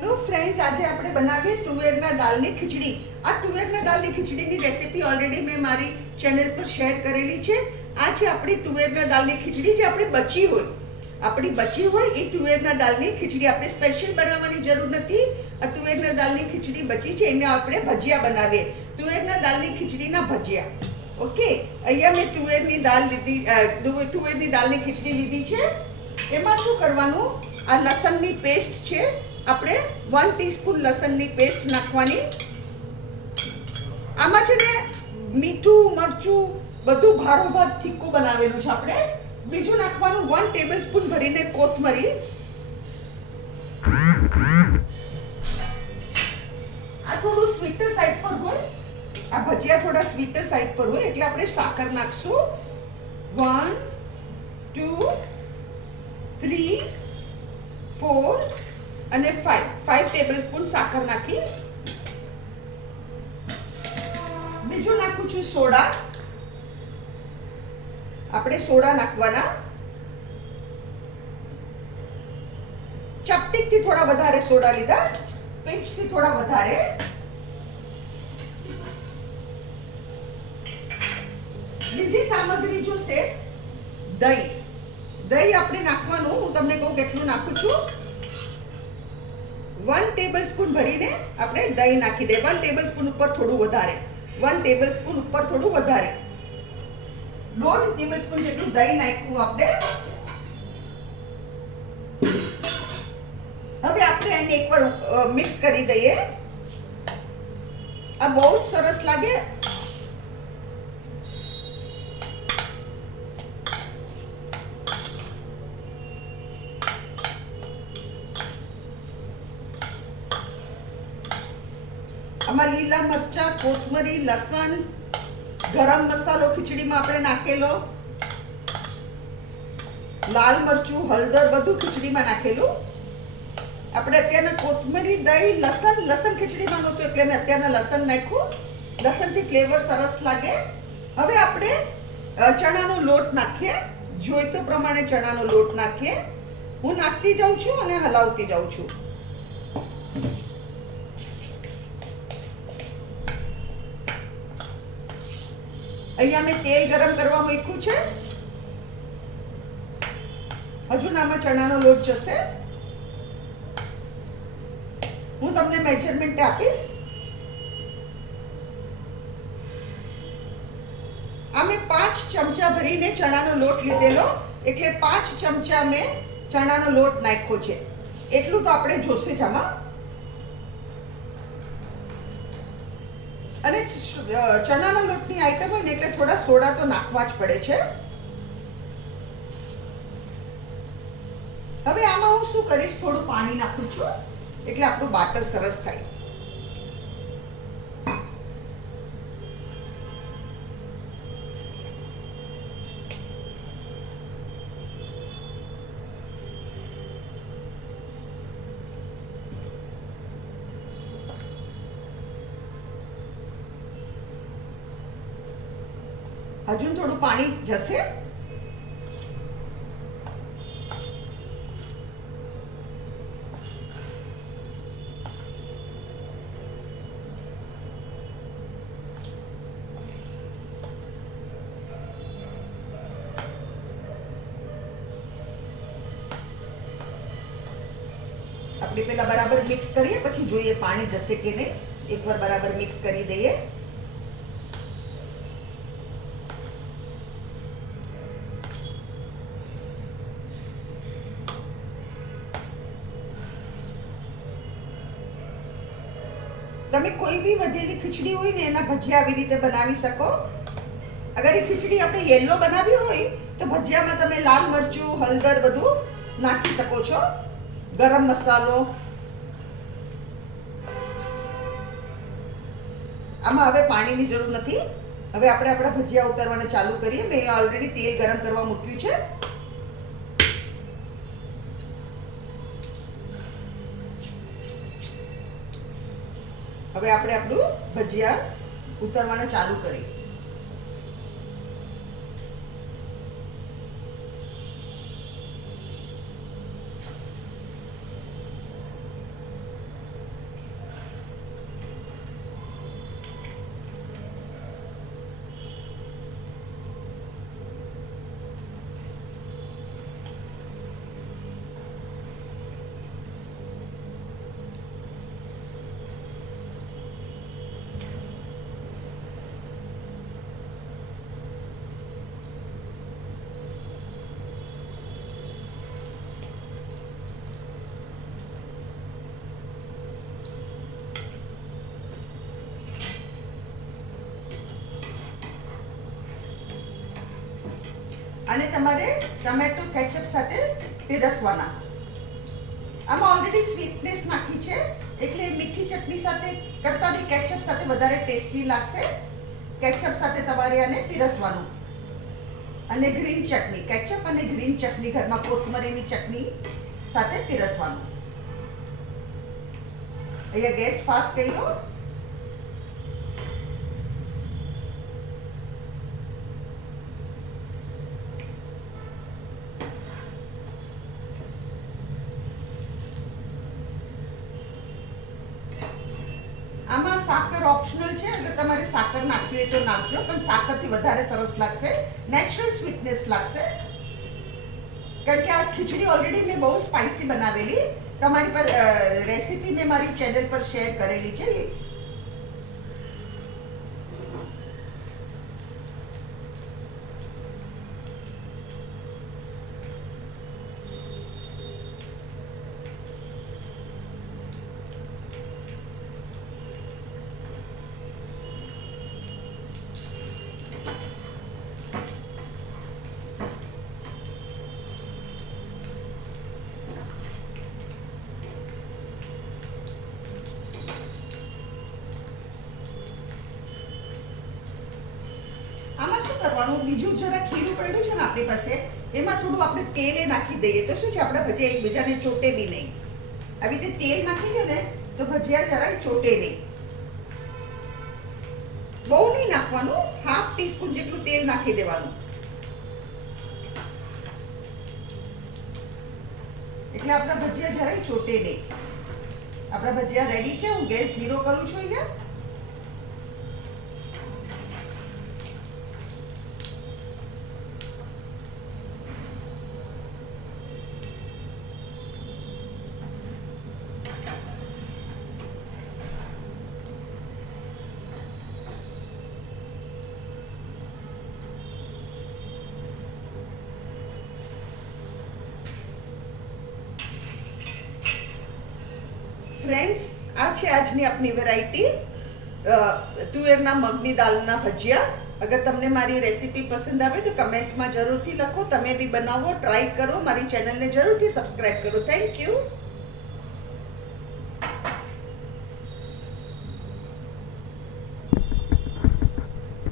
Hello friends, આજે આપણે બનાવીએ તુવેરના દાળની ખીચડી. આ તુવેરના દાળની ખીચડીની રેસીપી ઓલરેડી મેં મારી ચેનલ પર શેર કરેલી છે. આ છે આપણી તુવેરના દાળની ખીચડી, જે આપણી બચી હોય એ તુવેરના દાળની ખીચડી. આપણે સ્પેશિયલ બનાવવાની જરૂર નથી. આ તુવેરના દાળની ખીચડી બચી છે, એને આપણે ભજીયા બનાવીએ. તુવેરના દાળની ખીચડીના ભજીયા. ઓકે, અહીંયા મેં તુવેરની દાળની ખીચડી લીધી છે. એમાં શું કરવાનું, આ લસણની પેસ્ટ છે, આપણે 1 ટીસ્પૂન લસણની પેસ્ટ નાખવાની. આમાં છે ને મીઠું મરચું બધું ભારોભાર તીખું બનાવેલું છે આપણે. બીજું નાખવાનું 1 ટેબલસ્પૂન ભરીને કોથમરી. આ થોડું સ્વીટર સાઈડ પર હોય, આ ભજીયા થોડા સ્વીટર સાઈડ પર હોય એટલે આપણે સાકર નાખશું. 1 2 3 4 અને 5 ટેબલસ્પૂન સાકર નાખી. બીજું નાખું છું સોડા. આપણે સોડા નાખવાના ચપટીકથી થોડા વધારે સોડા લીધા, પિંચથી થોડા વધારે. બીજી સામગ્રી જો છે દહીં. દહીં આપણે નાખવાનું, હું તમને કહું કેટલું નાખું છું. 1 ટેબલસ્પૂન ભરીને આપણે દહીં નાખી દે. 1 ટેબલસ્પૂન ઉપર થોડું વધારે, 1 ટેબલસ્પૂન ઉપર થોડું વધારે, 1.5 ટેબલસ્પૂન જેટલું દહીં નાખ્યું આપણે. હવે આપણે એને એકવાર મિક્સ કરી દઈએ. આ બહુ જ સરસ લાગે. આમાં લીલા મરચા, કોથમરી, લસણ, ગરમ મસાલો ખીચડીમાં આપણે નાખેલો, લાલ મરચું, હળદર બધું ખીચડીમાં નાખેલું. આપણે અત્યારના કોથમરી, દહીં, લસણ ખીચડીમાં નહોતું એટલે મેં અત્યારના લસણ નાખ્યું. લસણથી ફ્લેવર સરસ લાગે. હવે આપણે ચણાનો લોટ નાખીએ. જોઈતો પ્રમાણે ચણાનો લોટ નાખીએ. હું નાખતી જાઉં છું અને હલાવતી જાઉં છું. અહીંયા મેં તેલ ગરમ કરવા મૂક્યું છે. હજુ આમાં ચણાનો લોટ જશે. હું તમને મેજરમેન્ટ આપીશ. આ મેં 5 ચમચા ભરીને ચણાનો લોટ લીધેલો, એટલે 5 ચમચા મેં ચણાનો લોટ નાખ્યો છે. એટલું તો આપણે જોશે જ આમાં. અને ચણાના લોટની આઈટમ હોય ને એટલે થોડા સોડા તો નાખવા જ પડે છે. હવે આમાં હું શું કરીશ, થોડું પાણી નાખું છું એટલે આપણું બાટર સરસ થાય. હજુ થોડું પાણી જશે. આપણે પેલા બરાબર મિક્સ કરીએ, પછી જોઈએ પાણી જશે કે નહીં. એકવાર બરાબર મિક્સ કરી દઈએ. તમે કોઈ બી વધેલી ખીચડી હોય ને એના ભજીયા આવી રીતે બનાવી શકો. અગર એ ખીચડી આપણે યેલો બનાવી હોય તો ભજીયામાં તમે લાલ મરચું, હળદર બધું નાખી શકો છો, ગરમ મસાલો. આમાં હવે પાણીની જરૂર નથી. હવે આપણે આપણા ભજીયા ઉતારવાને ચાલુ કરીએ. મેં ઓલરેડી તેલ ગરમ કરવા મૂક્યું છે. હવે આપણે આપણું ભજીયા ઉતારવાને ચાલુ કરીએ. અને તમારે ટમેટો કેચઅપ સાથે પીરસવાના. આમાં ઓલરેડી સ્વીટનેસ નાખી છે એટલે મીઠી ચટણી સાથે કરતાં બી કેચઅપ સાથે વધારે ટેસ્ટી લાગશે. કેચઅપ સાથે તમારે આને પીરસવાનું. અને ગ્રીન ચટણી, કેચઅપ અને ગ્રીન ચટણી ઘરમાં કોથમરીની ચટણી સાથે પીરસવાનું. અહીંયા ગેસ ફાસ્ટ કર્યો. આમાં સાકર ઓપ્શનલ છે, અગર તમારે સાકર નાખવી હોય તો નાખજો, પણ સાકરથી વધારે સરસ લાગશે, નેચરલ સ્વીટનેસ લાગશે. કારણ કે આ ખીચડી ઓલરેડી મેં બહુ સ્પાઇસી બનાવેલી, તમારી પર રેસીપી મેં મારી ચેનલ પર શેર કરેલી છે. આમાં શું કરવાનું, બીજું જરા ખીરું પડ્યું છે ને આપણી પાસે, એમાં થોડું આપણે તેલ નાખી દઈએ તો શું છે, આપણા ભજીયા એકબીજાને ચોટે બી નહીં. આવી રીતે તેલ નાખી દે ને તો ભજીયા જરાય ચોટે નહીં. બહુ નહીં નાખવાનું, 1/2 ટીસ્પૂન જેટલું તેલ નાખી દેવાનું. એટલે આપણા ભજીયા જરાય ચોટે નહીં. આપણા ભજીયા રેડી છે. હું ગેસ ધીરો કરું છું અહીંયા. ફ્રેન્ડ્સ, આ છે આજની આપની વેરાયટી તુવેરના મગની દાળના ભજીયા. અગર તમને મારી રેસીપી પસંદ આવે તો કમેન્ટમાં જરૂરથી લખો. તમે બી બનાવો, ટ્રાય કરો. મારી ચેનલને જરૂરથી સબસ્ક્રાઈબ કરો. Thank you.